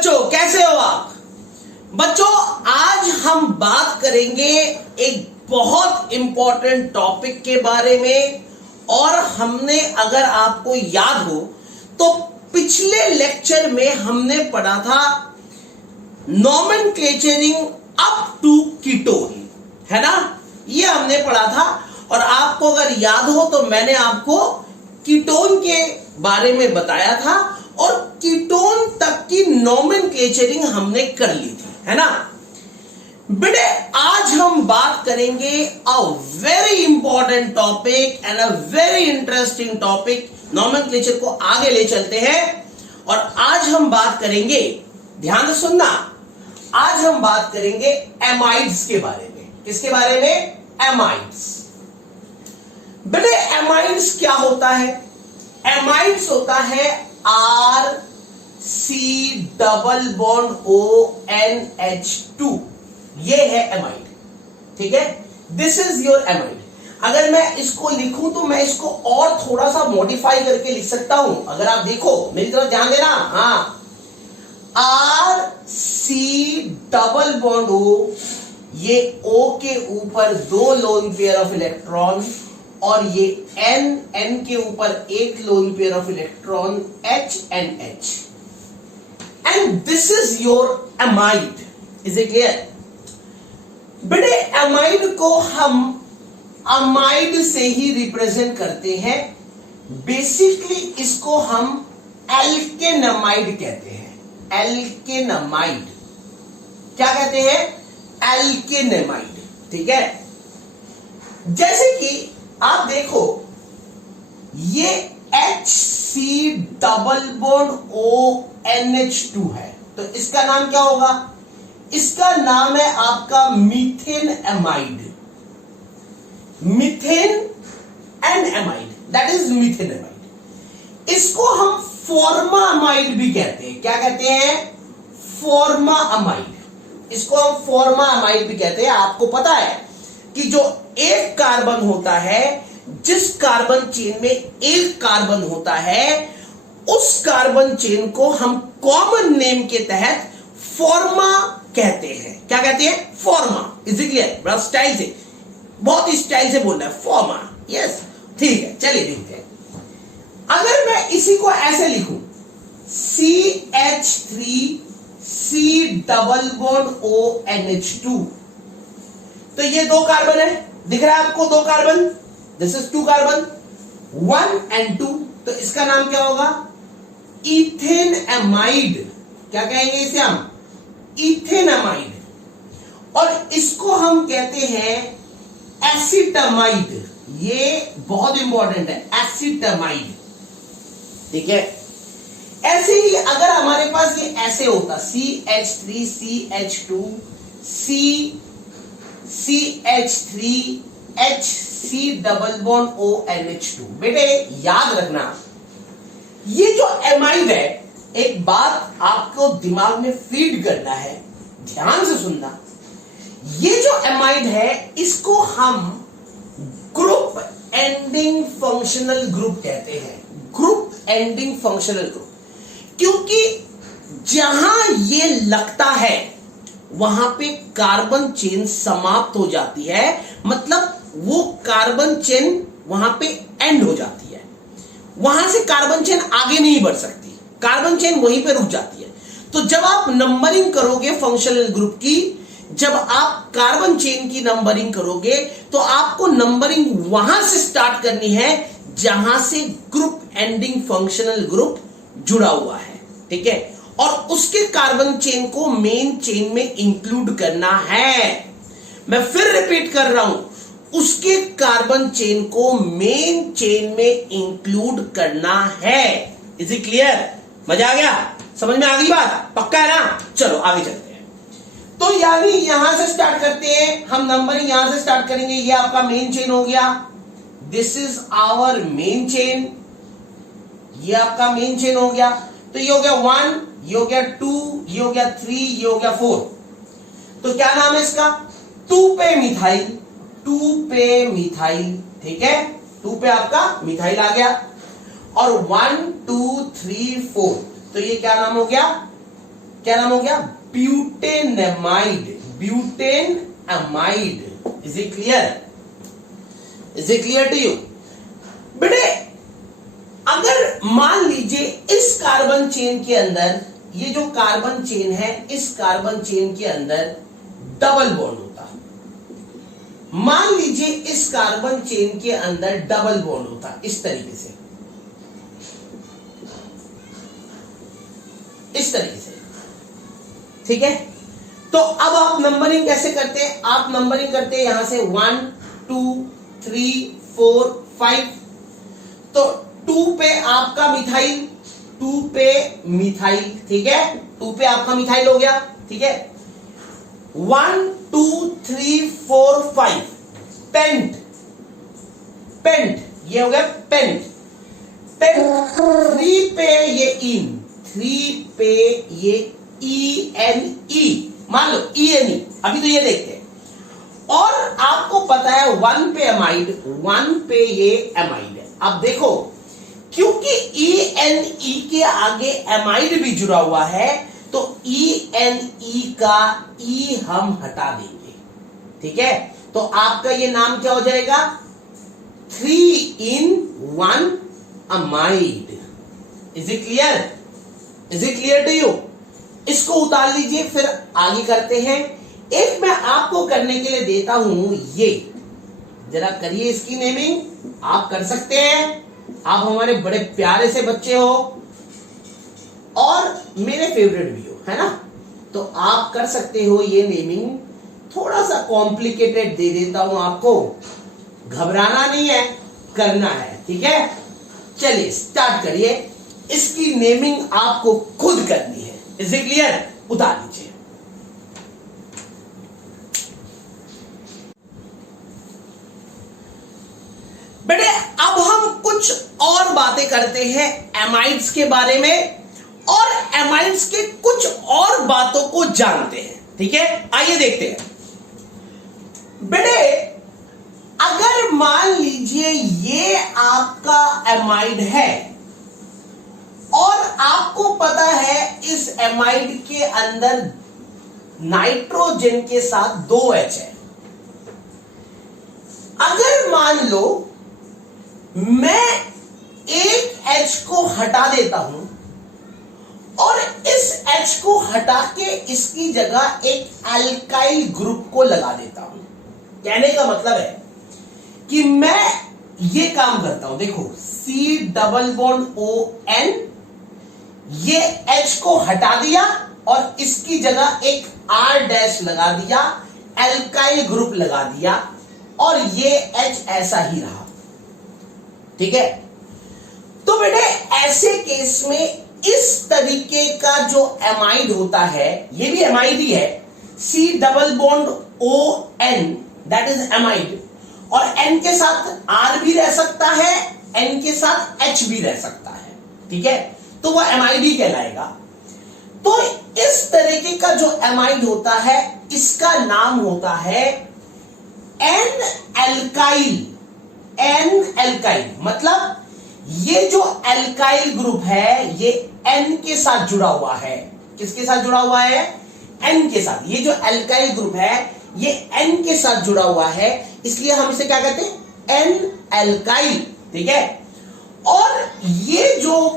बच्चों, कैसे हो आप? बच्चों, आज हम बात करेंगे एक बहुत इंपॉर्टेंट टॉपिक के बारे में। और हमने, अगर आपको याद हो तो पिछले लेक्चर में हमने पढ़ा था नॉमेनक्लेचरिंग अप टू कीटोन, है ना? ये हमने पढ़ा था। और आपको अगर याद हो तो मैंने आपको कीटोन के बारे में बताया था और कीटोन तक की नॉमेनक्लेचरिंग हमने कर ली थी, है ना बेटे? आज हम बात करेंगे a very important topic and a very interesting topic. Nomenclature को आगे ले चलते हैं और आज हम बात करेंगे, ध्यान से सुनना, आज हम बात करेंगे एमाइड्स के बारे में। किसके बारे में? एमाइड्स। बेटे, एमाइड्स क्या होता है? एमाइड्स होता है RC≡ONH2। ये है एमाइड, ठीक है? This is your amide. अगर मैं इसको लिखूं तो मैं इसको और थोड़ा सा मॉडिफाई करके लिख सकता हूं। अगर आप देखो, मेरी तरफ ध्यान देना, हाँ, RC≡O, ये O के ऊपर 2 लोन पेयर ऑफ इलेक्ट्रॉन और ये N के ऊपर 1 lone pair of electron H and H, and this is your amide. Is it clear? बेटे, एमाइड को हम अमाइड से ही रिप्रेजेंट करते हैं। बेसिकली इसको हम एल्केनमाइड कहते हैं। एल्केनमाइड क्या कहते हैं? एल्केनमाइड, ठीक है? जैसे कि आप देखो, ये HC≡ONH2 है, तो इसका नाम क्या होगा? इसका नाम है आपका methane amide. Methane and amide, that is methane amide. इसको हम फॉर्मामाइड भी कहते हैं। क्या कहते हैं? फॉर्मामाइड। इसको हम फॉर्मामाइड भी कहते हैं। आपको पता है कि जो एक कार्बन होता है, जिस कार्बन चेन में एक कार्बन होता है, उस कार्बन चेन को हम कॉमन नेम के तहत फॉर्मा कहते हैं। क्या कहते हैं? फॉर्मा। Is it clear? बड़ा स्टाइल से, बहुत ही स्टाइल से बोलना है, फॉर्मा। यस, ठीक है, चलिए देखते हैं। अगर मैं इसी को ऐसे लिखूं, CH3C≡ONH2, तो ये 2 कार्बन है, दिख रहा है आपको? 2 carbon, this is 2 carbon, 1 and 2, तो इसका नाम क्या होगा? Ethane amide. क्या कहेंगे इसे हम? Ethane amide. और इसको हम कहते हैं एसिटामाइड। ये बहुत इंपॉर्टेंट है, एसिटामाइड, ठीक है? ऐसे ही अगर हमारे पास ये ऐसे होता, CH3CH2 CH3HC≡ONH2। बेटे याद रखना, ये जो एमाइड है, एक बात आपको दिमाग में फीड करना है, ध्यान से सुनना। ये जो एमाइड है, इसको हम ग्रुप एंडिंग फंक्शनल ग्रुप कहते हैं। ग्रुप एंडिंग फंक्शनल ग्रुप, क्योंकि जहां ये लगता है वहां पे कार्बन चेन समाप्त हो जाती है, मतलब वो कार्बन चेन वहां पे एंड हो जाती है। वहां से कार्बन चेन आगे नहीं बढ़ सकती, कार्बन चेन वहीं पे रुक जाती है। तो जब आप नंबरिंग करोगे फंक्शनल ग्रुप की, जब आप कार्बन चेन की नंबरिंग करोगे, तो आपको नंबरिंग वहां से स्टार्ट करनी है जहां से ग्रुप एंडिंग फंक्शनल ग्रुप जुड़ा हुआ है, ठीक है? और उसके कार्बन चेन को मेन चेन में इंक्लूड करना है। मैं फिर रिपीट कर रहा हूं, उसके कार्बन चेन को मेन चेन में इंक्लूड करना है। Is it clear? मजा आ गया? समझ में आ गई बात? पक्का है ना? चलो आगे चलते हैं। तो यानी यहां से स्टार्ट करते हैं हम, नंबरिंग यहां से स्टार्ट करेंगे। ये आपका मेन चेन हो गया, this is our main chain. ये आपका मेन चेन हो गया, तो ये हो गया 1, ये हो गया 2, ये हो गया 3, ये हो गया 4। तो क्या नाम है इसका? 2 पे मिथाइल, 2 पे मिथाइल, ठीक है? 2 पे आपका मिथाइल आ गया। और 1 2 3 4, तो ये क्या नाम हो गया? क्या नाम हो गया? Butanamide. Butanamide. Is it clear? Is it clear to you? बेटे अगर मान लीजिए इस कार्बन चेन के अंदर, ये जो कार्बन चेन है, इस कार्बन चेन के अंदर डबल बॉन्ड होता, मान लीजिए इस कार्बन चेन के अंदर डबल बॉन्ड होता इस तरीके से, इस तरीके से, ठीक है? तो अब आप नंबरिंग कैसे करते हैं? आप नंबरिंग करते हैं यहां से 1 2 3 4 5। तो 2 पे आपका मिथाइल, 2 पे मिथाइल, ठीक है? 2 पे आपका मिथाइल हो गया, ठीक है? 1 2 3 4 5 पेंट, पेंट, ये हो गया पेंट। पेंट 3 पे ये इन, 3 पे ये ENE, मान लो ENE। अभी तो ये देखते हैं। और आपको पता है 1 पे एमाइड, 1 पे ये एमाइड है। अब देखो क्योंकि ENE के आगे एमाइड भी जुड़ा हुआ है तो ENE का E हम हटा देंगे, ठीक है? तो आपका ये नाम क्या हो जाएगा? 3 in 1 amide. Is it clear? Is it clear to you? इसको उतार लीजिए, फिर आगे करते हैं। एक मैं आपको करने के लिए देता हूं, ये जरा करिए इसकी नेमिंग। आप कर सकते हैं, आप हमारे बड़े प्यारे से बच्चे हो और मेरे फेवरेट भी हो, है ना? तो आप कर सकते हो ये नेमिंग। थोड़ा सा कॉम्प्लिकेटेड दे देता हूं आपको, घबराना नहीं है, करना है, ठीक है? चलिए स्टार्ट करिए। इसकी नेमिंग आपको खुद करनी है। Is it clear? उतार लीजिए। बेटे अब हम कुछ और बातें करते हैं एमाइड्स के बारे में और एमाइड्स के कुछ और बातों को जानते हैं, ठीक है? आइए देखते हैं। बेटे अगर मान लीजिए ये आपका एमाइड है और आपको पता है इस एमाइड के अंदर नाइट्रोजन के साथ 2 H है। अगर मान लो मैं एक H को हटा देता हूं और इस H को हटा के इसकी जगह एक अल्काइल ग्रुप को लगा देता हूं, कहने का मतलब है कि मैं ये काम करता हूं। देखो C डबल बॉन्ड ON, ये H को हटा दिया और इसकी जगह एक R डैश लगा दिया, अल्काइल ग्रुप लगा दिया और ये H ऐसा ही रहा, ठीक है? तो बेटे ऐसे केस में इस तरीके का जो एमाइड होता है, ये भी एमाइड ही है, C double bond ON, that is amide, और N के साथ R भी रह सकता है, N के साथ H भी रह सकता है, ठीक है? तो वो एमाइड ही कहलाएगा। तो इस तरीके का जो एमाइड होता है इसका नाम होता है एन एल्काइल। एन एल्काइल मतलब ये जो एल्काइल ग्रुप है ये N के साथ जुड़ा हुआ है। किसके साथ जुड़ा हुआ है? N के साथ। ये जो एल्काइल ग्रुप है ये N के साथ जुड़ा हुआ है, इसलिए हम इसे क्या कहते हैं? एन एल्काइल, ठीक है? और ये जो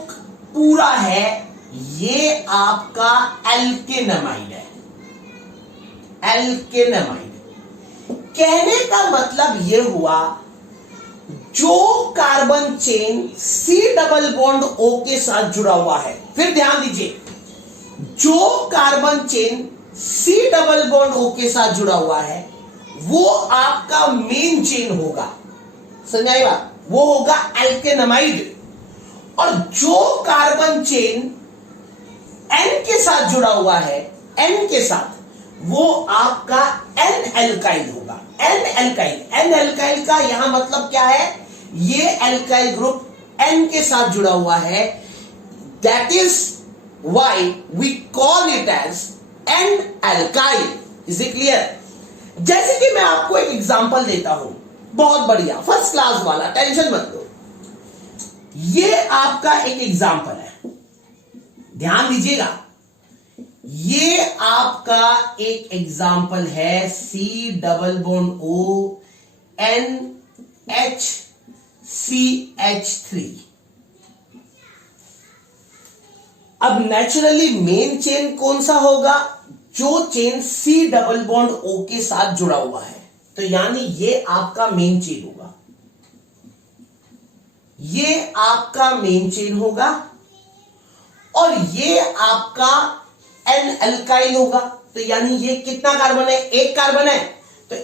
पूरा है ये आपका एल्केनमाइड है। एल्केनमाइड कहने का मतलब ये हुआ जो carbon chain C double bond O के साथ जुड़ा हुआ है। फिर ध्यान दीजिए, जो carbon chain C double bond O के साथ जुड़ा हुआ है वो आपका मेन चेन होगा, समझाई बात? वो होगा एल्केनमाइड। और जो कार्बन चेन N के साथ जुड़ा हुआ है, N के साथ, वो आपका N एल्काइल होगा। N एल्काइल, N एल्काइल का यहां मतलब क्या है? ये एल्काइल ग्रुप N के साथ जुड़ा हुआ है, that is why we call it as N alkyl. Is it clear? जैसे कि मैं आपको एक एग्जांपल देता हूं, बहुत बढ़िया, फर्स्ट क्लास वाला, टेंशन मत लो। ये आपका एक एग्जांपल है, ध्यान दीजिएगा। ये आपका एक एग्जाम्पल है COONHCH3। अब नेचुरली मेन चेन कौन सा होगा? जो चेन C O के साथ जुड़ा हुआ है, तो यानी ये आपका मेन चेन होगा, ये आपका मेन चेन होगा, और ये आपका एन अल्काइल होगा। तो यानी ये कितना कार्बन है? एक कार्बन है। तो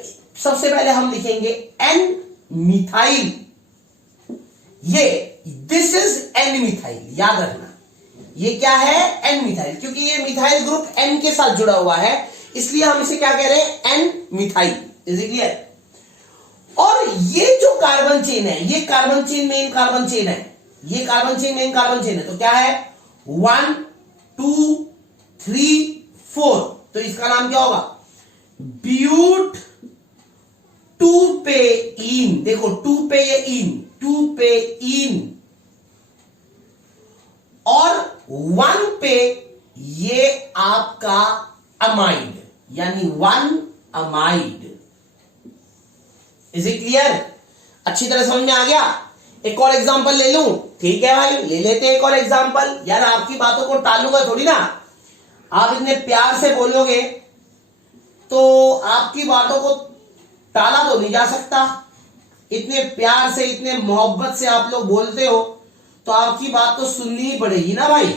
सबसे पहले हम लिखेंगे एन मिथाइल, ये दिस इज एन मिथाइल, याद रखना ये क्या है? एन मिथाइल, क्योंकि ये मिथाइल ग्रुप एन के साथ जुड़ा हुआ है, इसलिए हम इसे क्या कह रहे हैं? N methyl. Is it clear? और ये जो कार्बन चेन है, ये carbon chain main carbon chain है, ये carbon chain main carbon chain है, तो क्या है? 1 2 3 4, तो इसका नाम क्या होगा? ब्यूट 2 पे इन। देखो 2 पे ये इन, 2 पे इन, और 1 पे ये आपका अमाइड, यानी 1 अमाइड। Is it clear? अच्छी तरह समझ में आ गया? एक और एग्जांपल ले लूं? ठीक है भाई, ले लेते हैं एक और एग्जांपल। यार आपकी बातों को टालूंगा थोड़ी ना, आप इतने प्यार से बोलोगे तो आपकी बातों को टाला तो नहीं जा सकता। इतने प्यार से, इतने मोहब्बत से आप लोग बोलते हो, तो आपकी बात तो सुननी ही पड़ेगी ना भाई।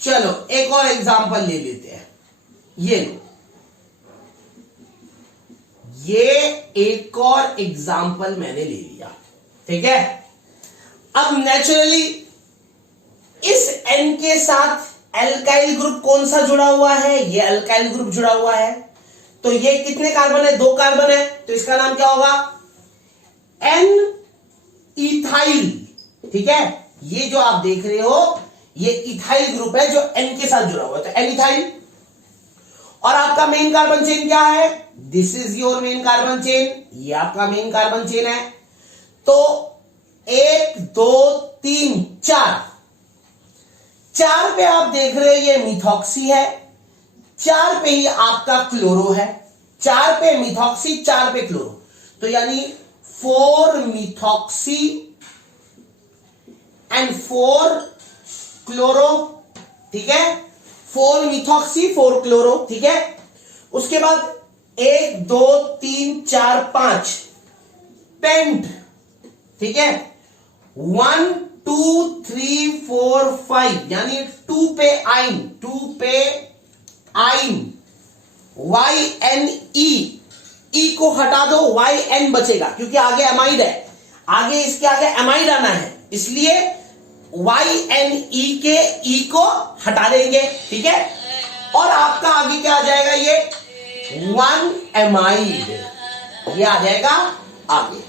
चलो एक और एग्जांपल ले लेते हैं। ये लो, ये एक और एग्जांपल मैंने ले लिया, ठीक है। अब नेचुरली इस एन के साथ एल्काइल ग्रुप कौन सा जुड़ा हुआ है? ये अल्काइल ग्रुप जुड़ा हुआ है। तो ये कितने कार्बन है? 2 कार्बन है, तो इसका नाम क्या होगा? एन इथाइल, ठीक है। ये जो आप देख रहे हो ये इथाइल ग्रुप है जो एन के साथ जुड़ा हुआ है, तो एन इथाइल। और आपका मेन कार्बन चेन क्या है? This is your main carbon chain, ये आपका मेन कार्बन चेन है। तो 1 2 3 4, 4 पे आप देख रहे हो ये मिथॉक्सी है, 4 पे ही आपका क्लोरो है, 4 पे मिथॉक्सी, 4 पे क्लोरो, तो यानी 4 मिथॉक्सी एंड 4 क्लोरो, ठीक है। 4 मिथॉक्सी 4 क्लोरो, ठीक है। उसके बाद 1 2 3 4 5 पेंट, ठीक है। 1 2 3 4 5, यानी 2 पे आइन, 2 पे आइन, YNE, ई को हटा दो, YN बचेगा, क्योंकि आगे अमाइड है, आगे इसके आगे अमाइड आना है, इसलिए YNE के ई को हटा देंगे, ठीक है। और आपका आगे क्या आ जाएगा? ये 1 एमाइड, ये आ जाएगा आगे,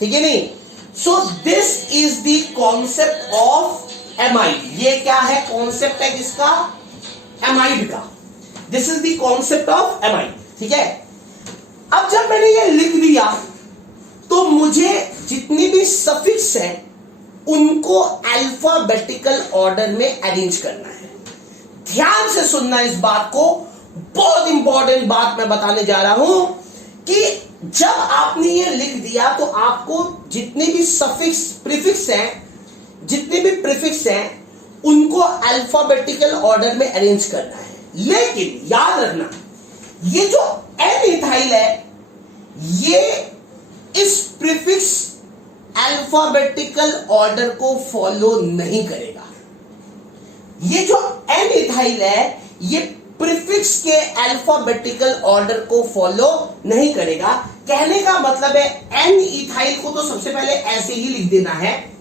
ठीक है नहीं। So this is the concept of amide. ये क्या है? कॉन्सेप्ट है किसका? एमाइड का। This is the concept of amide, ठीक है। अब जब मैंने ये लिख दिया तो मुझे जितनी भी सफिक्स है उनको अल्फाबेटिकल ऑर्डर में अरेंज करना है। ध्यान से सुनना इस बात को, बहुत इंपॉर्टेंट बात मैं बताने जा रहा हूं कि जब आपने ये लिख दिया तो आपको जितने भी सफिक्स प्रीफिक्स हैं, जितने भी प्रीफिक्स हैं उनको अल्फाबेटिकल ऑर्डर में अरेंज करना है। लेकिन याद रखना, ये जो एन इथाइल है ये इस प्रीफिक्स अल्फाबेटिकल ऑर्डर को फॉलो नहीं करेगा। ये जो एन इथाइल है ये प्रीफिक्स के अल्फाबेटिकल ऑर्डर को फॉलो नहीं करेगा। कहने का मतलब है एन इथाइल को तो सबसे पहले ऐसे ही लिख देना है,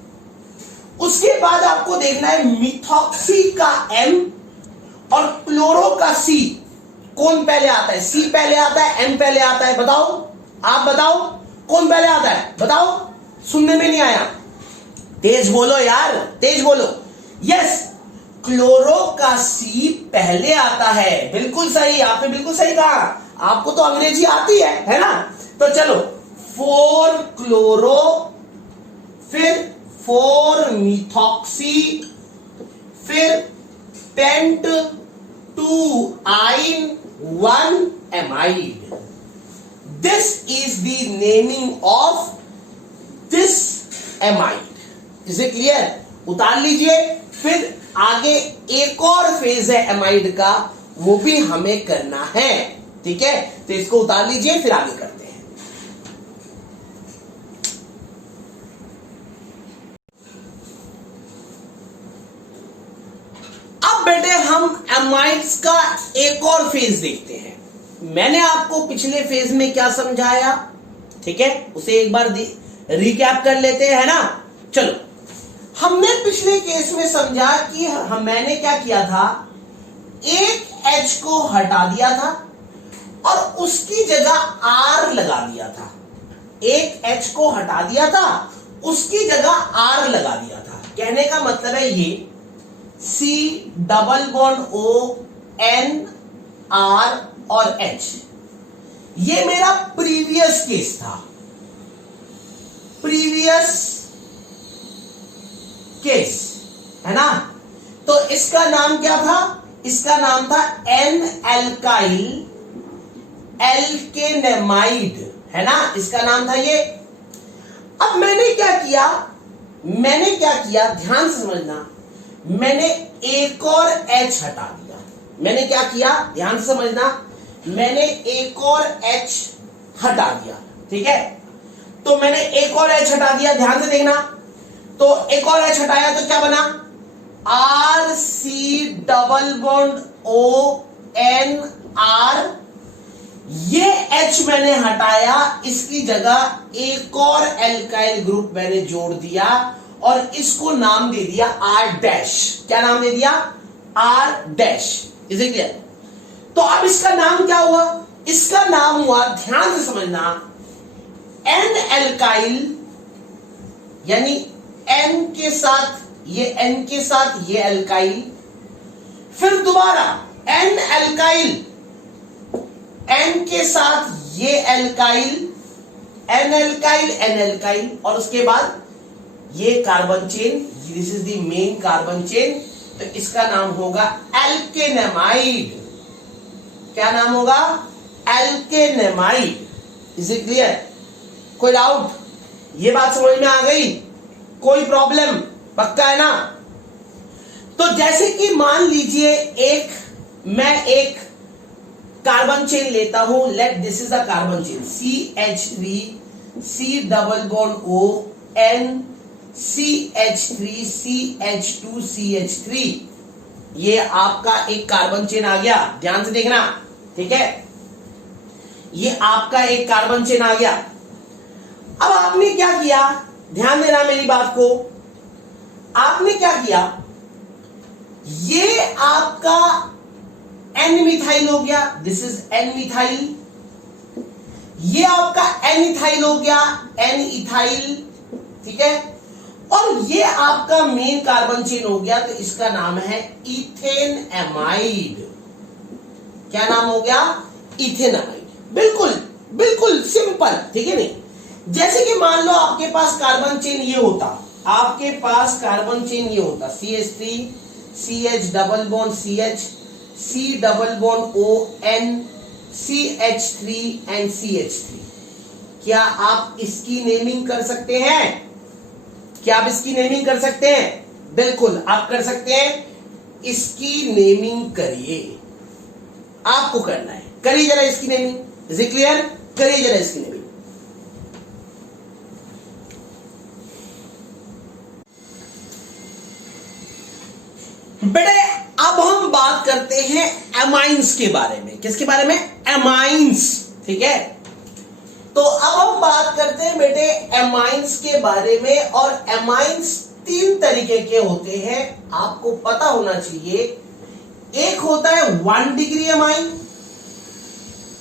उसके बाद आपको देखना है मिथॉक्सी का एम और क्लोरो का सी, कौन पहले आता है? सी पहले आता है, एम पहले आता है? बताओ, आप बताओ कौन पहले आता है? बताओ, सुनने में नहीं आया, तेज बोलो यार, तेज बोलो। यस, क्लोरो का सी पहले आता है। बिल्कुल सही, आपने बिल्कुल सही कहा। आपको तो अंग्रेजी आती है ना? तो चलो 4 क्लोरो, फिर 4 मिथॉक्सी, फिर paint 2 2 ine 1 amide. This is the naming of this amide. Is it clear? उतार लीजिए। फिर आगे एक और फेज है एमाइड का, वो भी हमें करना है। ठीक है, तो इसको उतार लीजिए, फिर आगे करते हैं। अब बेटे हम एमाइड्स का एक और फेज देखते हैं। मैंने आपको पिछले फेज में क्या समझाया, ठीक है, उसे एक बार रिकैप कर लेते हैं ना। चलो, हमने पिछले केस में समझा कि मैंने क्या किया था, एक H को हटा दिया था और उसकी जगह R लगा दिया था। एक H को हटा दिया था, उसकी जगह R लगा दिया था। कहने का मतलब है ये C double bond O N R और H, ये मेरा प्रीवियस केस था, प्रीवियस केस है ना। तो इसका नाम क्या था, इसका नाम था एन एल्काइल एल्केनेमाइड, है ना, इसका नाम था ये। अब मैंने क्या किया, ध्यान से समझना, मैंने एक और H हटा दिया। मैंने क्या किया, ध्यान से समझना, मैंने एक और H हटा दिया। ठीक है, तो मैंने एक और H हटा दिया, ध्यान से देखना। तो एक और H हटाया तो क्या बना, R C double bond O N R। ये H मैंने हटाया, इसकी जगह एक और एल्काइल ग्रुप मैंने जोड़ दिया और इसको नाम दे दिया R डैश। क्या नाम दे दिया, R dash. Is it clear? तो अब इसका नाम क्या हुआ, इसका नाम हुआ, ध्यान से समझना, एन एल्काइल, यानी N के साथ ये N के साथ ये एल्काइल, फिर दोबारा N एल्काइल, N के साथ ये alkyl, N alkyl, N alkyl, और उसके बाद ये carbon chain, this is the main carbon chain. तो इसका नाम होगा एल्केनेमाइड। क्या नाम होगा, एल्केनेमाइड। Is it clear? कोई डाउट? ये बात समझ में आ गई? कोई प्रॉब्लम? पक्का है ना? तो जैसे कि मान लीजिए मैं एक कार्बन चेन लेता हूं, let this is a carbon chain CH3 C double bond O N CH3 CH2 CH3। ये आपका एक कार्बन चेन आ गया, ध्यान से देखना। ठीक है, ये आपका एक कार्बन चेन आ गया। अब आपने क्या किया, ध्यान देना मेरी बात को, आपने क्या किया, ये आपका N मिथाइल हो गया, दिस इज N मिथाइल। ये आपका N इथाइल हो गया, N इथाइल। ठीक है, और ये आपका मेन कार्बन चेन हो गया, तो इसका नाम है इथेन एमाइड। क्या नाम हो गया, इथेन एमाइड। बिल्कुल बिल्कुल सिंपल। ठीक है नहीं? जैसे कि मान लो आपके पास कार्बन चेन ये होता, आपके पास कार्बन चेन ये होता CH3 CH double bond CH C double bond O N CH3 and CH3। क्या आप इसकी नेमिंग कर सकते हैं? क्या आप इसकी नेमिंग कर सकते हैं? बिल्कुल आप कर सकते हैं। इसकी नेमिंग करिए, आपको करना है, करिए जरा इसकी नेमिंग। Is it clear? करिए जरा इसकी नेमिंग। बेटे अब हम बात करते हैं एमाइंस के बारे में। किसके बारे में? एमाइंस। ठीक है, तो अब हम बात करते हैं बेटे एमाइंस के बारे में। और एमाइंस तीन तरीके के होते हैं, आपको पता होना चाहिए। एक होता है 1 डिग्री एमाइन,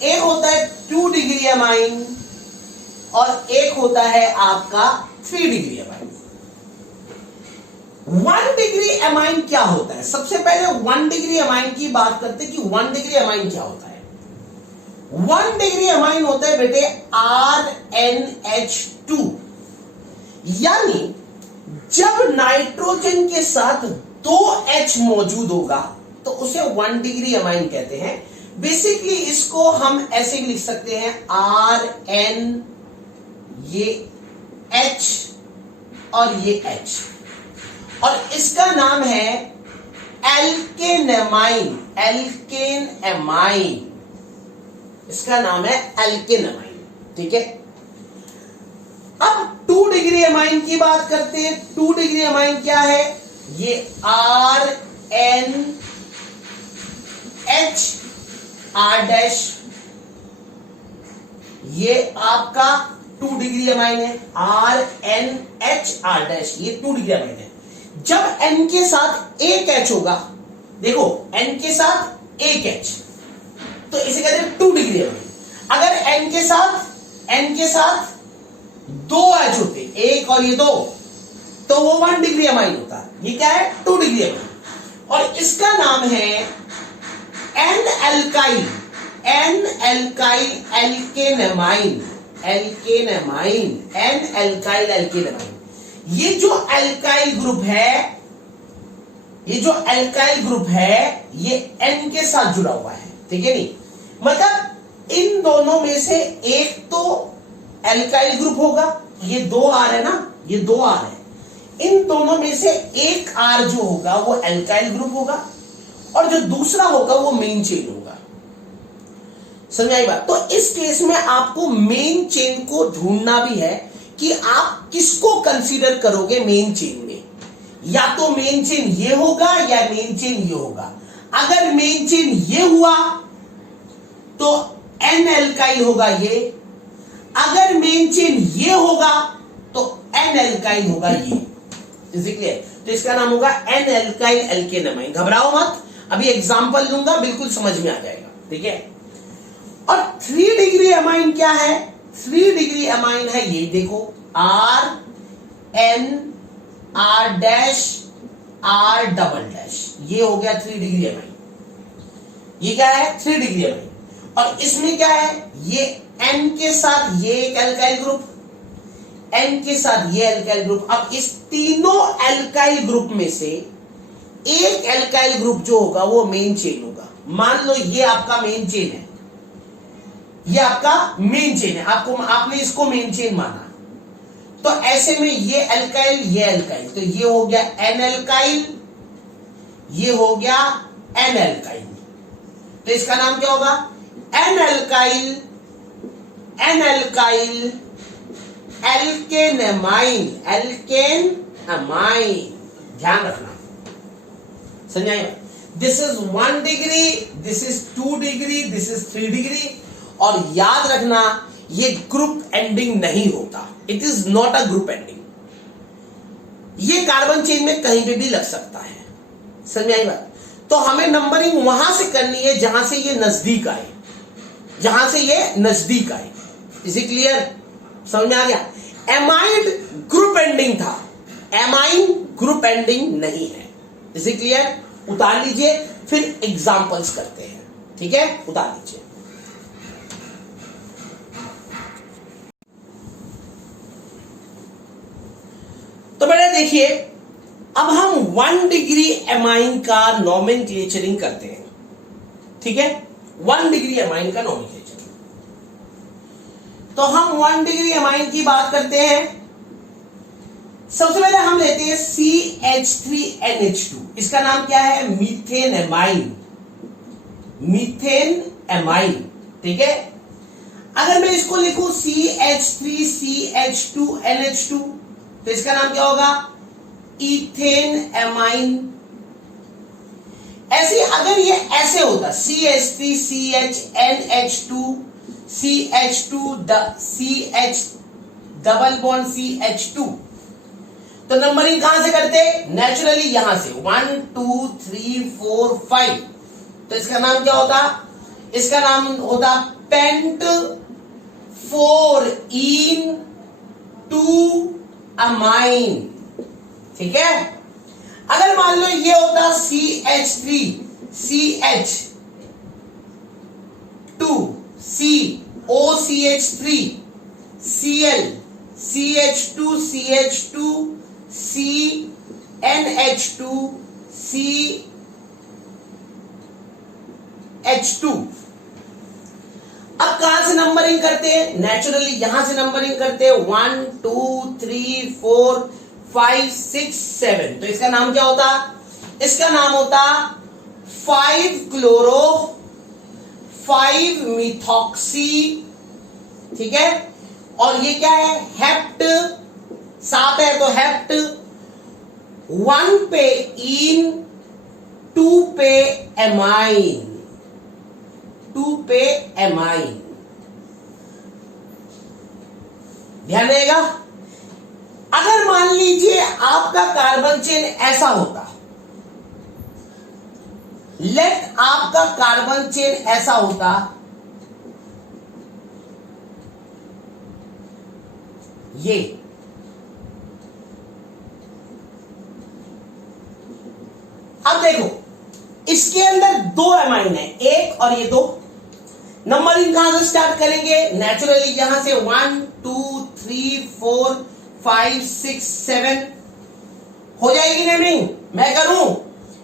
एक होता है 2 डिग्री एमाइन, और एक होता है आपका 3 डिग्री एमाइन। 1 डिग्री एमाइन क्या होता है? सबसे पहले 1 डिग्री एमाइन की बात करते हैं कि 1 डिग्री एमाइन क्या होता है। 1 डिग्री एमाइन होता है बेटे RNH2, यानी जब नाइट्रोजन के साथ 2 H मौजूद होगा तो उसे 1 डिग्री अमाइन कहते हैं। बेसिकली इसको हम ऐसे भी लिख सकते हैं RN, ये H और ये H, और इसका नाम है एल्केनेमाइन। एल्केन एमाइन, इसका नाम है एल्केन एमाइन। ठीक है, अब 2 डिग्री अमाइन की बात करते हैं। 2 डिग्री अमाइन क्या है? ये RN H R डैश, ये आपका 2 डिग्री अमाइन है। RN H R डैश, ये 2 डिग्री अमाइन है। जब N के साथ एक H होगा, देखो N के साथ एक H, तो इसे कहते हैं 2 डिग्री अमाइन। अगर N के साथ 2 H होते, एक और ये 2, तो वो 1 डिग्री अमाइन होता। ये क्या है? 2 डिग्री अमाइन। और इसका नाम है N alkyl. N alkyl alkanamine. Alkanamine, N alkyl alkanamine. ये जो एल्काइल ग्रुप है, ये N के साथ जुड़ा हुआ है। ठीक है नहीं, मतलब इन दोनों में से एक तो एल्काइल ग्रुप होगा। ये 2 R है ना, ये 2 R है। इन दोनों में से एक R जो होगा वो एल्काइल ग्रुप होगा, और जो दूसरा होगा वो मेन चेन होगा। समझ आई बात? तो इस केस में आपको मेन चेन को ढूंढना भी है कि आप किसको कंसीडर करोगे मेन चेन में। या तो मेन चेन ये होगा या मेन चेन ये होगा। अगर मेन चेन ये हुआ तो N एल्काइल होगा ये, अगर मेन चेन ये होगा तो N एल्काइल होगा ये। Is it clear? तो इसका नाम होगा N एल्काइल एल्केनेमाइन। घबराओ मत, अभी एग्जांपल दूंगा, बिल्कुल समझ में आ जाएगा। ठीक है, और 3 डिग्री अमाइन क्या है? 3 डिग्री अमाइन है ये, देखो RN R dash R double dash, ये हो गया 3 डिग्री अमाइन। ये क्या है? 3 डिग्री अमाइन। और इसमें क्या है? ये N के साथ ये एक एल्काइल ग्रुप, N के साथ ये एल्काइल ग्रुप। अब इस तीनों एल्काइल ग्रुप में से एक एल्काइल ग्रुप जो होगा वो मेन चेन होगा। मान लो ये आपका मेन चेन है, ये आपका मेन चेन है, आपने इसको मेन चेन माना, तो ऐसे में ये एल्काइल, ये एल्काइल, तो ये हो गया N एल्काइल, ये हो गया N एल्काइल। तो इसका नाम क्या होगा? N alkyl alkanamine. एल्केनेमाइन, ध्यान रखना, समझाइए। This is 1 degree, this is 2 degree, this is 3 degree. और याद रखना, ये ग्रुप एंडिंग नहीं होता। It is not a group ending. ये कार्बन चेन में कहीं पे भी लग सकता है। समझ आई बात? तो हमें नंबरिंग वहां से करनी है जहां से ये नजदीक आए, जहां से ये नजदीक आए। Is it clear? समझ में आ गया? एमाइड ग्रुप एंडिंग था, एमाइन ग्रुप एंडिंग नहीं है। Is it clear? उतार लीजिए, फिर एग्जांपल्स करते हैं। ठीक है, उतार लीजिए। तो बेटा देखिए, अब हम 1 डिग्री एमाइन का नॉमेनक्लेचरिंग करते हैं। ठीक है, 1 डिग्री एमाइन का नॉमेनक्लेचर। तो हम 1 डिग्री एमाइन की बात करते हैं। सबसे पहले हम लेते हैं CH3NH2। इसका नाम क्या है? Methane amine. Methane amine. ठीक है, अगर मैं इसको लिखूं CH3CH2NH2, तो इसका नाम क्या होगा? Ethane amine. ऐसे अगर ये ऐसे होता CH3CHNH2 CH2 CH double bond CH2, तो नंबरिंग कहां से करते? नेचुरली यहां से 1 2 3 4 5। तो इसका नाम क्या होता? इसका नाम होता पेंट 4इन 2 अमाइन। ठीक है, अगर मान लो ये होता CH3 CH2 C OCH3 Cl CH2 CH2 C NH2 C H2। अब कहां से नंबरिंग करते हैं? नेचुरली यहां से नंबरिंग करते हैं 1 2 3 4 5 6 7। तो इसका नाम क्या होता? इसका नाम होता 5 क्लोरो 5 मिथॉक्सी, ठीक है। और ये क्या है? हेप्ट, 7 है तो हेप्ट, 1 पे इन, 2 पे एमाइन, 2 पे एमाइन। ध्यान रहेगा। अगर मान लीजिए आपका कार्बन चेन ऐसा होता, लेट आपका कार्बन चेन ऐसा होता, ये अब देखो इसके अंदर 2 एमाइन है, एक और ये 2। नंबरिंग कहां से स्टार्ट करेंगे? नेचुरली यहां से 1 2 3 4 5 6 7 हो जाएगी नेमिंग। मैं करूं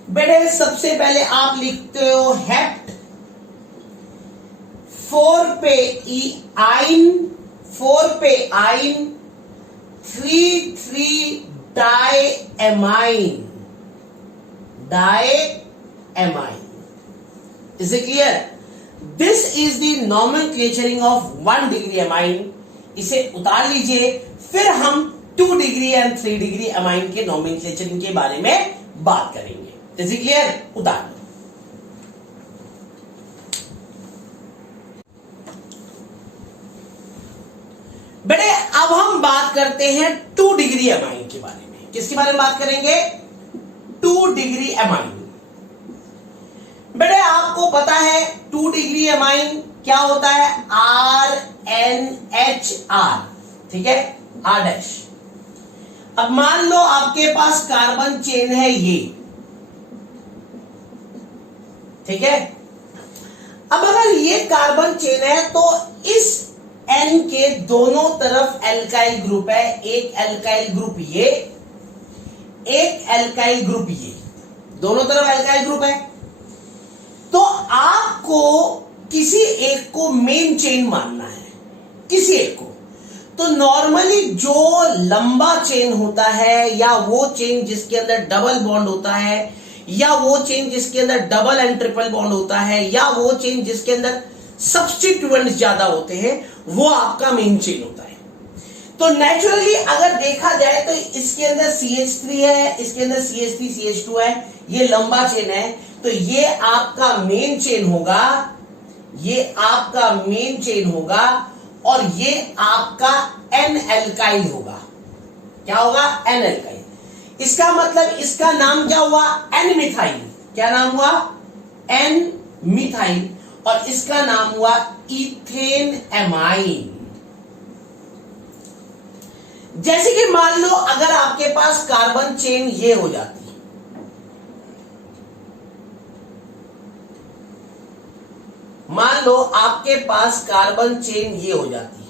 बेटे? सबसे पहले आप लिखते हो हेप्ट, 4 पे आइन, 4 पे आइन, 3 di amine, di amine. Is it clear? This is the nomenclaturing of 1 degree amine. इसे उतार लीजिए, फिर हम 2 डिग्री एंड 3 डिग्री एमाइन के नॉमेनक्लेचरिंग के बारे में बात करेंगे। Is it clear? उतार लो। बेटे अब हम बात करते हैं 2 डिग्री एमाइन के बारे में। किसके बारे में बात करेंगे? 2 डिग्री एमाइन। बेटे आपको पता है 2 डिग्री एमाइन क्या होता है? RNHR, ठीक है, R डैश। अब मान लो आपके पास कार्बन चेन है ये, ठीक है। अब अगर ये कार्बन चेन है तो इस N के दोनों तरफ एल्काइल ग्रुप है। एक एल्काइल ग्रुप ये, एक एल्काइल ग्रुप ये, दोनों तरफ एल्काइल ग्रुप है। तो आपको किसी एक को मेन चेन मानना है, किसी एक को। तो नॉर्मली जो लंबा चेन होता है, या वो चेन जिसके अंदर डबल बॉन्ड होता है, या वो चेन जिसके अंदर डबल एंड ट्रिपल बॉन्ड होता है, या वो चेन जिसके अंदर सब्स्टिट्यूएंट्स ज्यादा होते हैं, वो आपका मेन चेन होता है। तो नेचुरली अगर देखा जाए तो इसके अंदर CH3 है, इसके अंदर CH3 CH2 है, ये लंबा चेन है। तो ये आपका मेन चेन होगा, ये आपका मेन चेन होगा, और ये आपका N एल्काइल होगा। क्या होगा? N alkyl. इसका मतलब इसका नाम क्या हुआ? N methyl. क्या नाम हुआ? N methyl. और इसका नाम हुआ इथेन एमाइन। जैसे कि मान लो अगर आपके पास कार्बन चेन ये हो जाती, मान लो आपके पास कार्बन चेन ये हो जाती,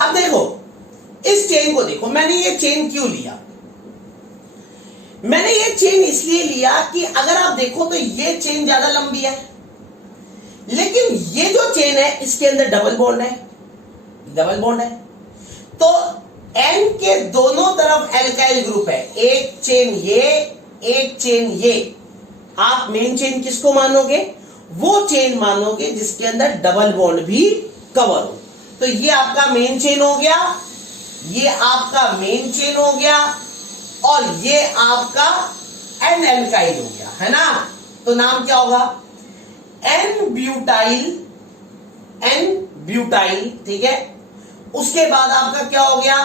अब देखो इस चेन को देखो, मैंने ये चेन क्यों लिया? मैंने ये चेन इसलिए लिया कि अगर आप देखो तो ये चेन ज्यादा लंबी है, लेकिन ये जो चेन है इसके अंदर डबल बॉन्ड है, डबल बॉन्ड है। तो N के दोनों तरफ एल्काइल ग्रुप है, एक चेन ये, एक चेन ये। आप मेन चेन किसको मानोगे? वो चेन मानोगे जिसके अंदर डबल बॉन्ड भी कवर हो। तो ये आपका मेन चेन हो गया, ये आपका मेन चेन हो गया, और ये आपका N एल्काइल हो गया, है ना। तो नाम क्या होगा? N ब्यूटाइल, N ब्यूटाइल, ठीक है। उसके बाद आपका क्या हो गया?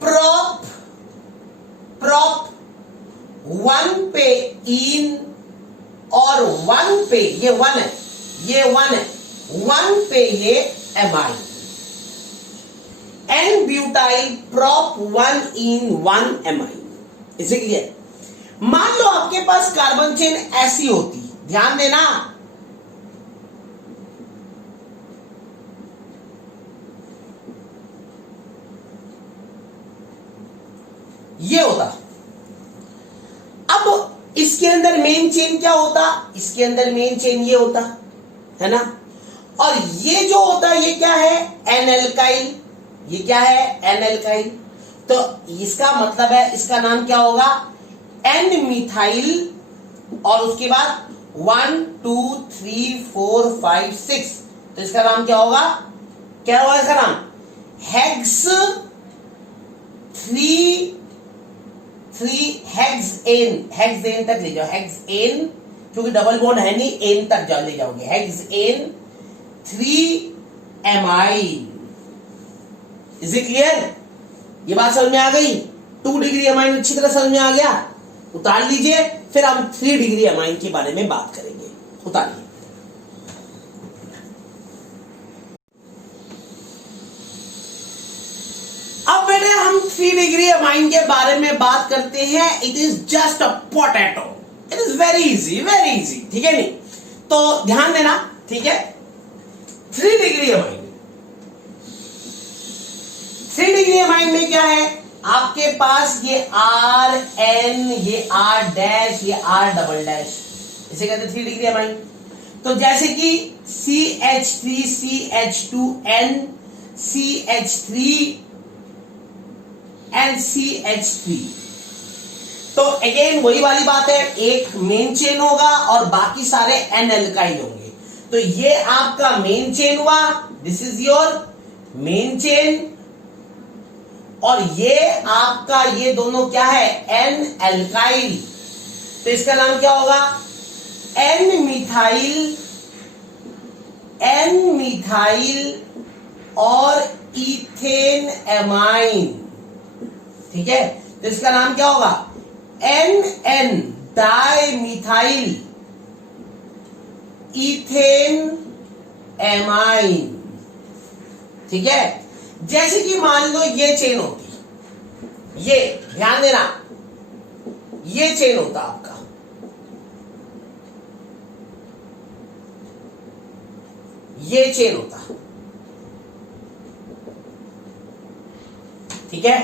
प्रोप, प्रोप 1 पे इन, और 1 पे, ये 1 है, ये 1 है, 1 पे ये एमाइन। N ब्यूटाइल प्रोप 1 इन 1 एमाइन। इसे क्लियर? मान लो आपके पास कार्बन चेन ऐसी होती, ध्यान देना, ये होता। अब इसके अंदर मेन चेन क्या होता, इसके अंदर मेन चेन ये होता है ना, और ये जो होता है ये क्या है, एन एल्काइल, ये क्या है, एन एल्काइल। तो इसका मतलब है इसका नाम क्या होगा, एन मिथाइल, और उसके बाद 1 2 3 4 5 6, तो इसका नाम क्या होगा, क्या होगा इसका नाम, हेक्स 3 हेक्सेन, हेक्सेन तक ले जाओ, हेक्सेन, क्योंकि डबल बॉन्ड है नहीं, एन तक जा ले जाओगे, hexane 3 amine. Is it clear, ये बात समझ में आ गई। 2 डिग्री एमाइन अच्छी तरह समझ में आ गया, उतार लीजिए, फिर हम 3 डिग्री एमाइन के बारे में बात करेंगे, उतारिए। अब बेटे हम 3 डिग्री एमाइन के बारे में बात करते हैं। It is just a potato, it is very easy, very easy, ठीक है नहीं, तो ध्यान देना, ठीक है। 3 डिग्री एमाइन, 3 डिग्री एमाइन में क्या है, आपके पास ये आर एन, ये आर डैश, ये आर डबल डैश, इसे कहते हैं 3 डिग्री एमाइन। तो जैसे कि CH3 CH2N CH3 and CH3, तो अगेन वही वाली बात है, एक मेन चेन होगा और बाकी सारे एन एल्काइल होंगे। तो ये आपका मेन चेन हुआ, this is your main chain, और ये आपका ये दोनों क्या है, एन एल्काइल, तो इसका नाम क्या होगा, एन मिथाइल और इथेन एमाइन, ठीक है। तो इसका नाम क्या होगा, N di methyl ethane amine, ठीक है। जैसे कि मान लो ये चेन होती, ये ध्यान देना, ये चेन होता आपका, ये चेन होता, ठीक है।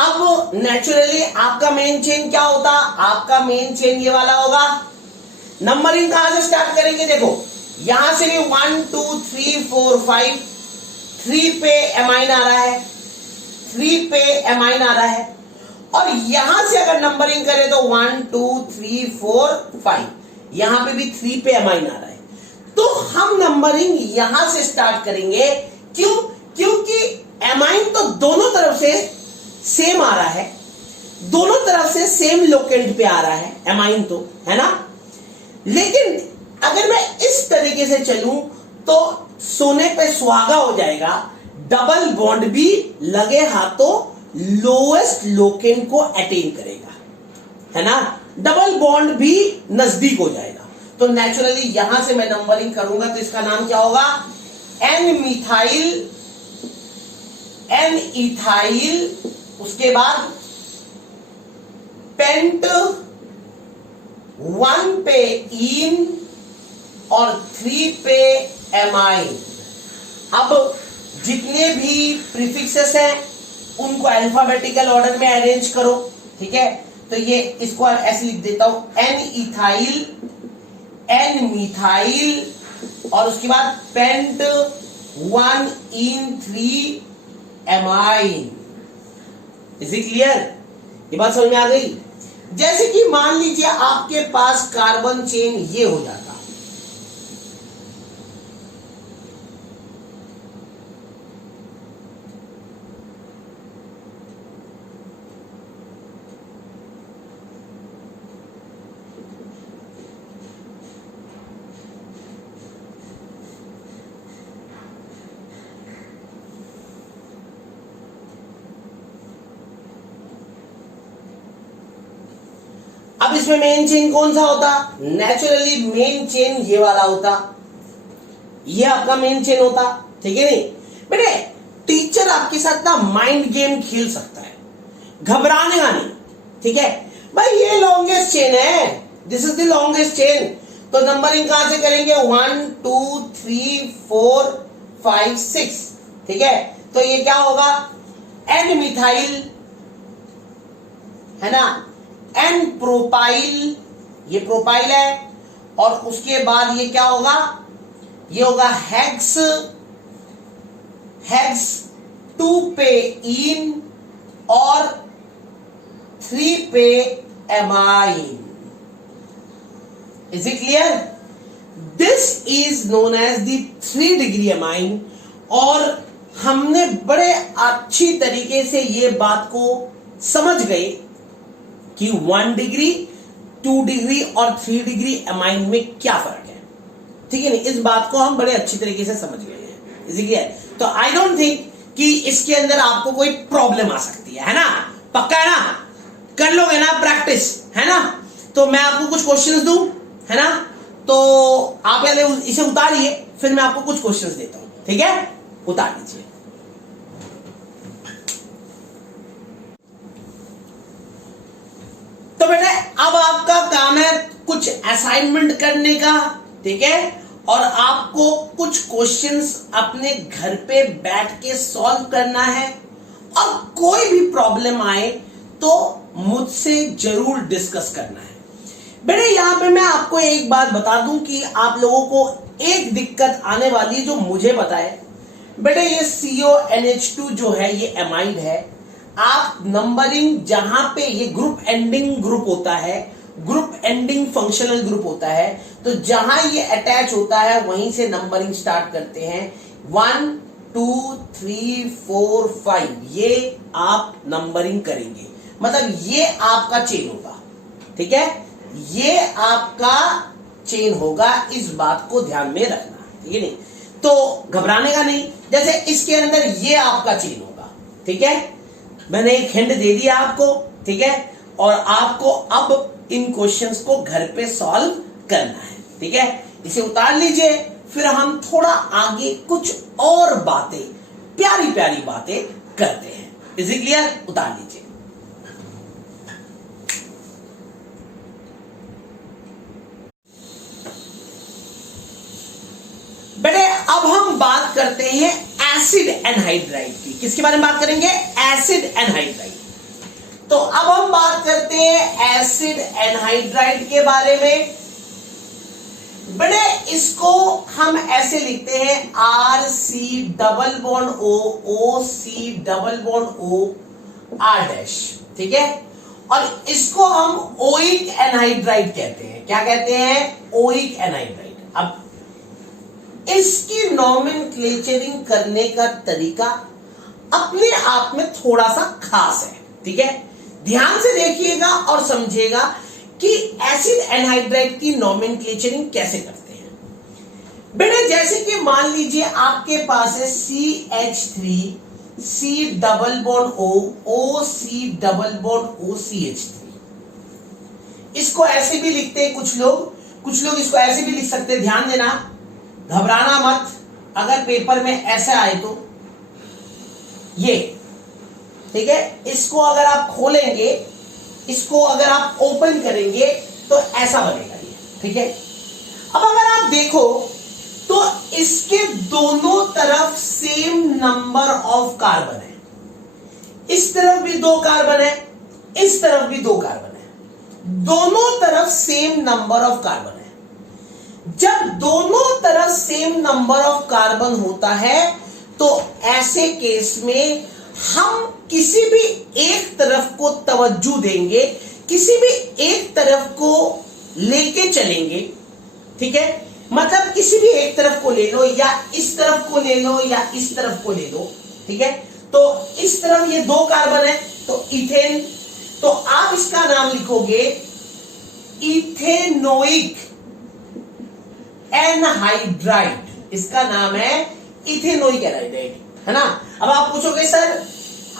अब नेचुरली आपका मेन चेन क्या होता, आपका मेन चेन ये वाला होगा। नंबरिंग कहां से स्टार्ट करेंगे, देखो यहां से भी 1 2 3 4 5, 3 पे एमाइन आ रहा है, 3 पे एमाइन आ रहा है, और यहां से अगर नंबरिंग करें तो 1 2 3 4 5, यहां पे भी 3 पे एमाइन आ रहा है। तो हम नंबरिंग यहां से स्टार्ट करेंगे, क्यों, क्योंकि एमाइन तो दोनों तरफ से सेम आ रहा है, दोनों तरफ से सेम लोकेंट पे आ रहा है एमाइन, तो है ना। लेकिन अगर मैं इस तरीके से चलूं तो सोने पे सुहागा हो जाएगा, डबल बॉन्ड भी लगे हाथों लोएस्ट लोकेंट को अटेन करेगा, है ना, डबल बॉन्ड भी नजदीक हो जाएगा। तो नेचुरली यहां से मैं नंबरिंग करूंगा, तो इसका नाम क्या होगा, एन मिथाइल, एन इथाइल, उसके बाद पेंट 1 पे इन और 3 पे एमाइन। अब जितने भी प्रीफिक्सेस हैं उनको अल्फाबेटिकल ऑर्डर में अरेंज करो, ठीक है। तो ये इसको ऐसे लिख देता हूं, एन इथाइल, एन मिथाइल, और उसके बाद pent 1 en 3 amine. Is it clear, ये बात समझ में आ गई। जैसे कि मान लीजिए आपके पास कार्बन चेन ये हो जाता, अब इसमें मेन चेन कौन सा होता, नेचुरली मेन चेन ये वाला होता, ये आपका मेन चेन होता, ठीक है। नहीं बेटे, टीचर आपके साथ ना माइंड गेम खेल सकता है, घबराने का नहीं, ठीक है। भाई ये लॉन्गेस्ट चेन है, this is the longest chain. तो नंबरिंग कहां से करेंगे? 1 2 3 4 5 6, ठीक है। तो ये क्या होगा? एन मिथाइल है ना, एन प्रोपाइल, ये प्रोपाइल है, और उसके बाद ये क्या होगा? ये होगा हेक्स, हेक्स 2 पे इन और 3 पे amine. Is it clear? This is known as the 3 degree amine. और हमने बड़े अच्छी तरीके से ये बात को समझ गए कि 1 डिग्री, 2 डिग्री और 3 डिग्री एमाइन में क्या फर्क है, ठीक है नहीं? इस बात को हम बड़े अच्छी तरीके से समझ गए हैं, इसीलिए। तो आई डोंट थिंक कि इसके अंदर आपको कोई प्रॉब्लम आ सकती है ना? पक्का है ना? कर लोगे ना प्रैक्टिस, है ना? तो मैं आपको कुछ क्वेश्चंस दूं, है ना? तो आप पहले इसे उतारिए, फिर मैं आपको कुछ क्वेश्चंस देता हूं, ठीक है? उतार लीजिए। तो बेटा अब आपका काम है कुछ असाइनमेंट करने का, ठीक है? और आपको कुछ क्वेश्चंस अपने घर पे बैठ के सॉल्व करना है। और कोई भी प्रॉब्लम आए तो मुझसे जरूर डिस्कस करना है। बेटे यहां पे मैं आपको एक बात बता दूं कि आप लोगों को एक दिक्कत आने वाली जो मुझे पता है। बेटे ये CONH2 जो है ये एमाइड है। आप नंबरिंग जहां पे ये ग्रुप एंडिंग ग्रुप होता है, ग्रुप एंडिंग फंक्शनल ग्रुप होता है, तो जहां ये अटैच होता है वहीं से नंबरिंग स्टार्ट करते हैं। 1 2 3 4 5 ये आप नंबरिंग करेंगे, मतलब ये आपका चेन होगा, ठीक है? ये आपका चेन होगा, इस बात को ध्यान में रखना, ठीक है नहीं? तो घबराने का नहीं। जैसे इसके अंदर ये आपका चेन होगा, ठीक है? मैंने एक हिंट दे दिया आपको, ठीक है? और आपको अब इन क्वेश्चंस को घर पे सॉल्व करना है, ठीक है? इसे उतार लीजिए, फिर हम थोड़ा आगे कुछ और बातें, प्यारी प्यारी बातें करते हैं। Is it clear? उतार लीजिए। बेटे अब हम बात करते हैं एसिड एनहाइड्राइड की। किसके बारे में बात करेंगे? Acid anhydride. तो अब हम बात करते हैं एसिड एनहाइड्राइड के बारे में। बेटे इसको हम ऐसे लिखते हैं RC double bond O C double bond O R dash, ठीक है? और इसको हम ओइक एनहाइड्राइड कहते हैं। क्या कहते हैं? Oic anhydride. अब इसकी नॉमेनक्लेचरिंग करने का तरीका अपने आप में थोड़ा सा खास है, ठीक है? ध्यान से देखिएगा और समझिएगा कि एसिड एनहाइड्राइड की नॉमेनक्लेचरिंग कैसे करते हैं। बेटे जैसे कि मान लीजिए आपके पास है CH3 C double bond O C double bond O CH3। इसको ऐसे भी लिखते हैं कुछ लोग इसको ऐसे भी लिख सकते हैं। ध्यान देना, घबराना मत। अगर पेपर में ऐसे आए तो ये, ठीक है? इसको अगर आप खोलेंगे, इसको अगर आप ओपन करेंगे तो ऐसा बनेगा ये, ठीक है? अब अगर आप देखो तो इसके दोनों तरफ सेम नंबर ऑफ कार्बन है। इस तरफ भी 2 कार्बन है, इस तरफ भी 2 कार्बन है। दोनों तरफ सेम नंबर ऑफ कार्बन है। जब दोनों तरफ सेम नंबर ऑफ कार्बन होता है तो ऐसे केस में हम किसी भी एक तरफ को तवज्जो देंगे, किसी भी एक तरफ को लेके चलेंगे, ठीक है? मतलब किसी भी एक तरफ को ले लो, या इस तरफ को ले लो, या इस तरफ को ले लो, ठीक है? तो इस तरफ ये 2 कार्बन है तो इथेन, तो आप इसका नाम लिखोगे इथेनोइक एनहाइड्राइड। इसका नाम है इथेनोइक एनहाइड्राइड, है ना? अब आप पूछोगे सर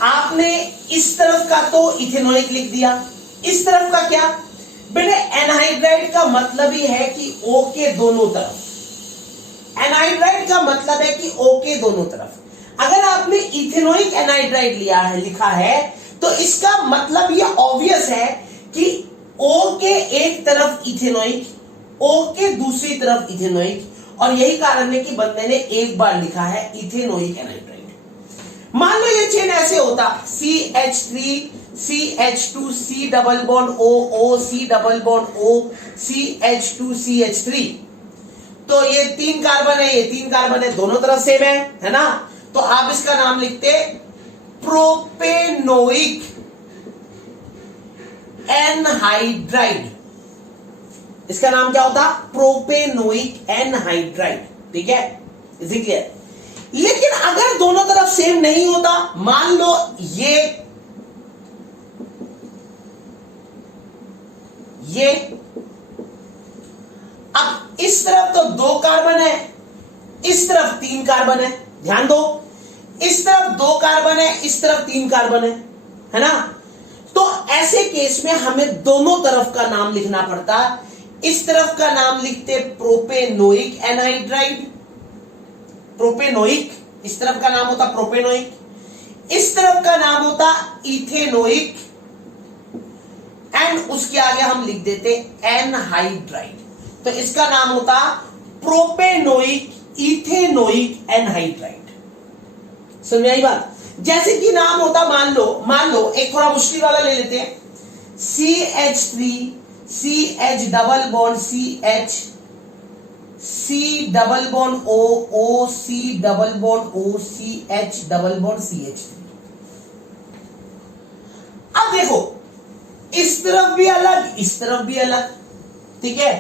आपने इस तरफ का तो इथेनोइक लिख दिया, इस तरफ का क्या? बेटे एनहाइड्राइड का मतलब ही है कि O के दोनों तरफ। एनहाइड्राइड का मतलब है कि O के दोनों तरफ। अगर आपने इथेनोइक एनहाइड्राइड लिया है, लिखा है, तो इसका मतलब ये ऑब्वियस है कि O के एक तरफ इथेनोइक, O के दूसरी तरफ इथेनोइक, और यही कारण है कि बंदे ने एक बार लिखा है इथेनोइक एनहाइड्राइड। मान लो ये चेन ऐसे होता CH3 CH2 C double bond O C double bond O CH2 CH3, तो ये 3 कार्बन है, ये 3 कार्बन है, दोनों तरफ सेम है ना। तो आप इसका नाम लिखते प्रोपेनोइक एनहाइड्राइड। इसका नाम क्या होता? Propanoic anhydride. ठीक है, इज इट क्लियर? लेकिन अगर दोनों तरफ सेम नहीं होता, मान लो ये अब इस तरफ तो 2 कार्बन है, इस तरफ 3 कार्बन है, ध्यान दो, इस तरफ 2 कार्बन है, इस तरफ 3 कार्बन है ना। तो ऐसे केस में हमें दोनों तरफ का नाम लिखना पड़ता। इस तरफ का नाम लिखते प्रोपेनोइक एनहाइड्राइड, प्रोपेनोइक, इस तरफ का नाम होता प्रोपेनोइक, इस तरफ का नाम होता इथेनोइक, एंड उसके आगे हम लिख देते एनहाइड्राइड। तो इसका नाम होता प्रोपेनोइक इथेनोइक एनहाइड्राइड। समझ में आई बात? जैसे कि नाम होता, मान लो एक थोड़ा मुश्किल वाला ले लेते हैं, CH3 CH double bond CH C double bond O C double bond O CH double bond CH3। अब देखो, इस तरफ भी अलग, इस तरफ भी अलग, ठीक है।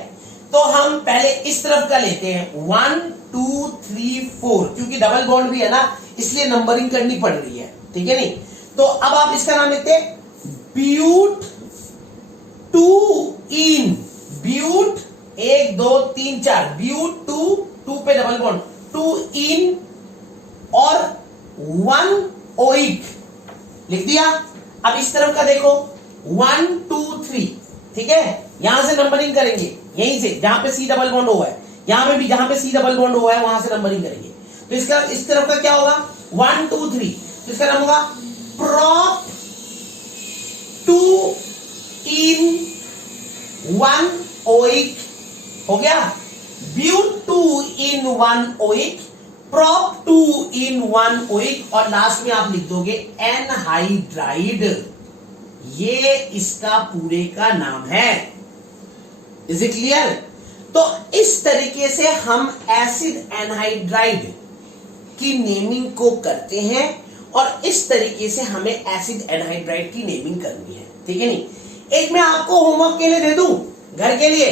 तो हम पहले इस तरफ का लेते हैं 1 2 3 4, क्योंकि डबल बॉन्ड भी है ना, इसलिए नंबरिंग करनी पड़ रही है, ठीक है नहीं। तो अब आप इसका नाम लेते हैं ब्यूट 2 इन, ब्यूट 1 2 3 4, ब्यूट 2 पे डबल बॉन्ड 2 इन और 1 ओइक लिख दिया। अब इस तरफ का देखो 1 2 3, ठीक है। यहां से नंबरिंग करेंगे, यहीं से जहां पे C डबल बॉन्ड हुआ है, यहां पे भी जहां पे C डबल बॉन्ड हुआ है वहां से नंबरिंग करेंगे। तो इसका इस तरफ का क्या होगा 1 2 3, तो इसका नाम होगा प्रोप 2 इन 1 ओइक, हो गया। But 2 en 1 oic, prop 2 en 1 oic, और लास्ट में आप लिख दोगे एनहाइड्राइड। ये इसका पूरे का नाम है। Is it clear? तो इस तरीके से हम एसिड एनहाइड्राइड की नेमिंग को करते हैं, और इस तरीके से हमें एसिड एनहाइड्राइड की नेमिंग करनी है, ठीक है नहीं। एक मैं आपको होमवर्क के लिए दे दूं, घर के लिए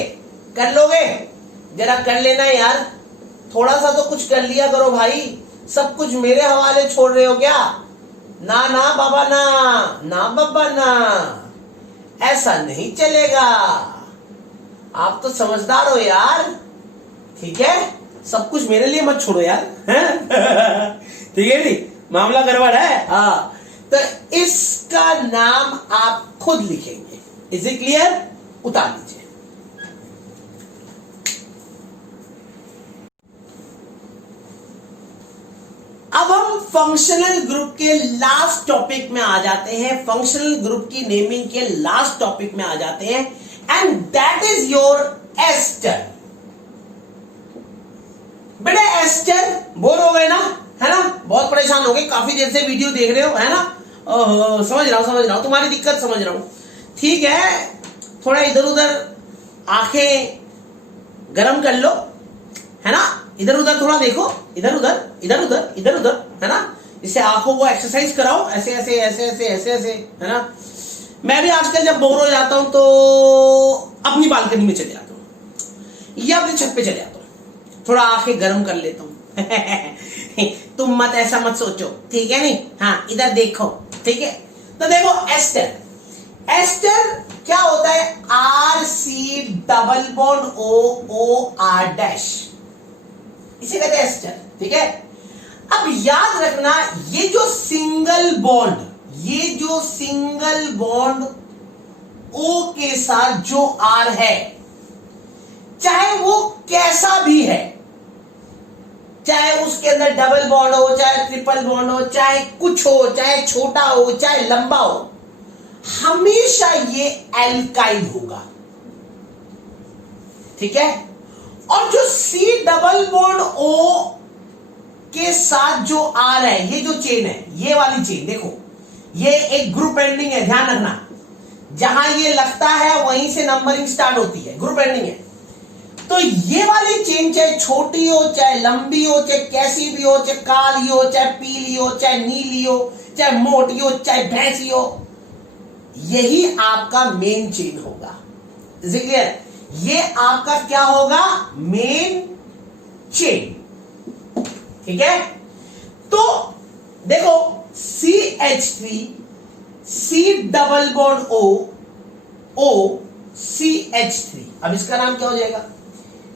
कर लोगे? जरा कर लेना यार, थोड़ा सा तो कुछ कर लिया करो भाई, सब कुछ मेरे हवाले छोड़ रहे हो क्या? ना ना बाबा ना, ना बाबा ना, ऐसा नहीं चलेगा। आप तो समझदार हो यार, ठीक है। सब कुछ मेरे लिए मत छोड़ो यार, ठीक है नहीं, मामला गड़बड़ है। हाँ, तो इसका नाम आप खुद लिखेंगे। Is it clear? उतार लीजिए। अब हम फंक्शनल ग्रुप के लास्ट टॉपिक में आ जाते हैं, फंक्शनल ग्रुप की नेमिंग के लास्ट टॉपिक में आ जाते हैं, and that is your ester. बेटे एस्टर बोर हो गए ना, है ना? बहुत परेशान हो गए, काफी देर से वीडियो देख रहे हो, है ना? समझ रहा हूं तुम्हारी दिक्कत, समझ रहा हूं। ठीक है, थोड़ा इधर उधर आंखें गरम कर लो, है ना? इधर उधर थोड़ा देखो, इधर उधर इधर उधर इधर उधर, है ना? इससे आंखों को एक्सरसाइज कराओ, ऐसे ऐसे ऐसे ऐसे ऐसे ऐसे, है ना? मैं भी आजकल जब बोर हो जाता हूं तो अपनी बालकनी में चले जाता हूं या अपनी छत पे चले जाता हूं, थोड़ा आंखें गर्म कर लेता हूं। तुम मत ऐसा मत सोचो, ठीक है नहीं? हाँ, इधर देखो, ठीक है। तो देखो एस्टर, एस्टर क्या होता है? RC double bond OR dash, इसे कहते हैं एस्टर, ठीक है। अब याद रखना, ये जो सिंगल बॉन्ड O के साथ जो R है, चाहे वो कैसा भी है, चाहे उसके अंदर डबल बॉन्ड हो, चाहे ट्रिपल बॉन्ड हो, चाहे कुछ हो, चाहे छोटा हो, चाहे लंबा हो, हमेशा ये एल्काइल होगा, ठीक है। और जो सी डबल बॉन्ड ओ के साथ जो आर है, ये जो चेन है, ये वाली चेन देखो, ये एक ग्रुप एंडिंग है, ध्यान रखना। जहां ये लगता है वहीं से नंबरिंग स्टार्ट होती है, ग्रुप एंडिंग है। तो ये वाली चेन चाहे छोटी हो, चाहे लंबी हो, चाहे कैसी भी हो, चाहे काली हो, चाहे पीली हो, चाहे नीली हो, चाहे मोटी हो, चाहे भैंसी हो, यही आपका मेन चेन होगा। Is it clear? ये आपका क्या होगा? मेन चेन, ठीक है। तो देखो CH3 C double bond O CH3, अब इसका नाम क्या हो जाएगा?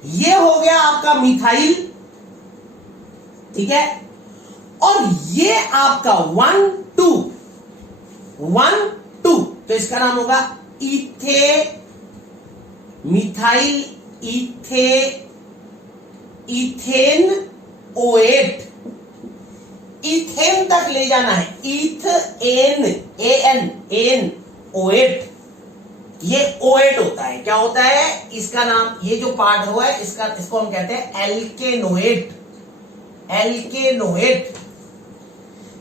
ये हो गया आपका मिथाइल, ठीक है। और ये आपका 1 2 1 2, तो इसका नाम होगा मिथाइल इथेन O8। इथेन तक ले जाना है, एन O8। ये O8 होता है, क्या होता है इसका नाम? ये जो पार्ट हुआ है इसको हम कहते हैं एल्केनोएट।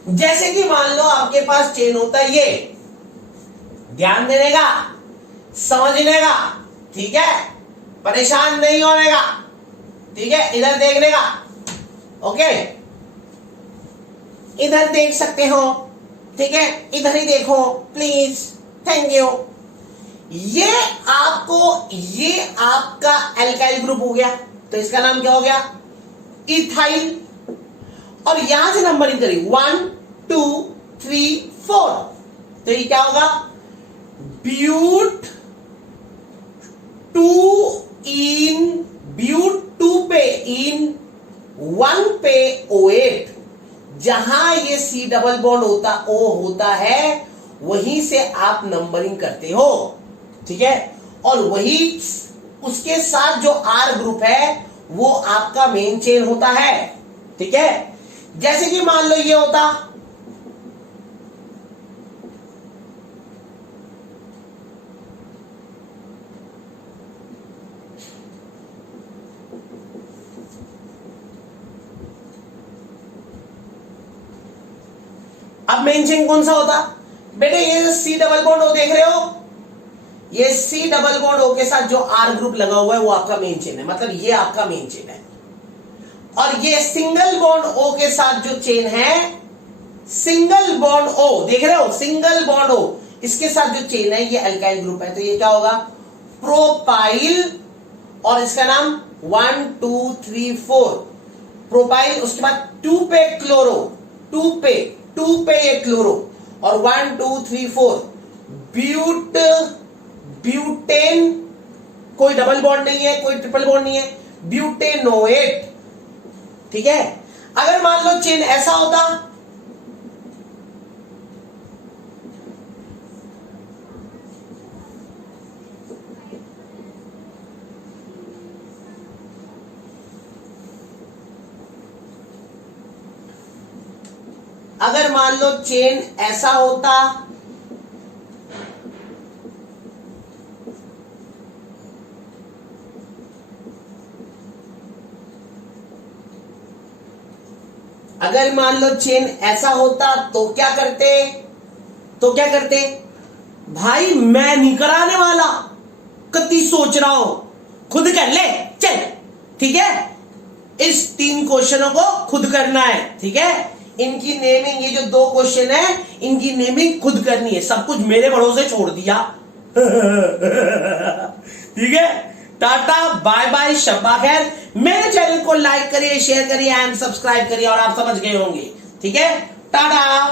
जैसे कि मान लो आपके पास चेन होता है, ये ध्यान देने का, समझने का, ठीक है, परेशान नहीं होने का, ठीक है, इधर देखने का, ओके, इधर देख सकते हो, ठीक है, इधर ही देखो प्लीज, थैंक यू। ये आपका एल्काइल ग्रुप हो गया, तो इसका नाम क्या हो गया? इथाइल। और यहां से नंबरिंग करिए 1 2 3 4, तो ये क्या होगा? ब्यूट 2 पे इन 1 पे O8। जहां ये C डबल बॉन्ड O होता है, वहीं से आप नंबरिंग करते हो, ठीक है। और वही उसके साथ जो R ग्रुप है वो आपका मेन चेन होता है, ठीक है। जैसे कि मान लो ये होता, अब मेन चेन कौन सा होता बेटे? ये C डबल बॉन्ड O देख रहे हो, ये C डबल बॉन्ड O के साथ जो R ग्रुप लगा हुआ है वो आपका मेन चेन है, मतलब ये आपका मेन चेन है। और ये सिंगल बॉन्ड O के साथ जो चेन है, सिंगल बॉन्ड O देख रहे हो, सिंगल बॉन्ड O, इसके साथ जो चेन है ये अल्काइल ग्रुप है, तो ये क्या होगा? प्रोपाइल। और इसका नाम 1 2 3 4 प्रोपाइल। उसके बाद 2 पे क्लोरो, 2 पे ये क्लोरो, और 1 2 3 4 ब्यूटेन, कोई डबल बॉन्ड नहीं है, कोई ट्रिपल बॉन्ड नहीं है, ब्यूटेनोएट, ठीक है। अगर मान लो चेन ऐसा होता, अगर मान लो चेन ऐसा होता, अगर मान लो चेन ऐसा होता तो क्या करते? भाई मैं नहीं कराने वाला, कति सोच रहा हो, खुद कर ले चल, ठीक है। इस 3 क्वेश्चनों को खुद करना है, ठीक है। इनकी नेमिंग, ये जो 2 क्वेश्चन है इनकी नेमिंग खुद करनी है, सब कुछ मेरे भरोसे छोड़ दिया। ठीक है, टाटा बाय बाय, शब्बा खैर। मेरे चैनल को लाइक करिए, शेयर करिए एंड सब्सक्राइब करिए, और आप समझ गए होंगे, ठीक है। टाटा।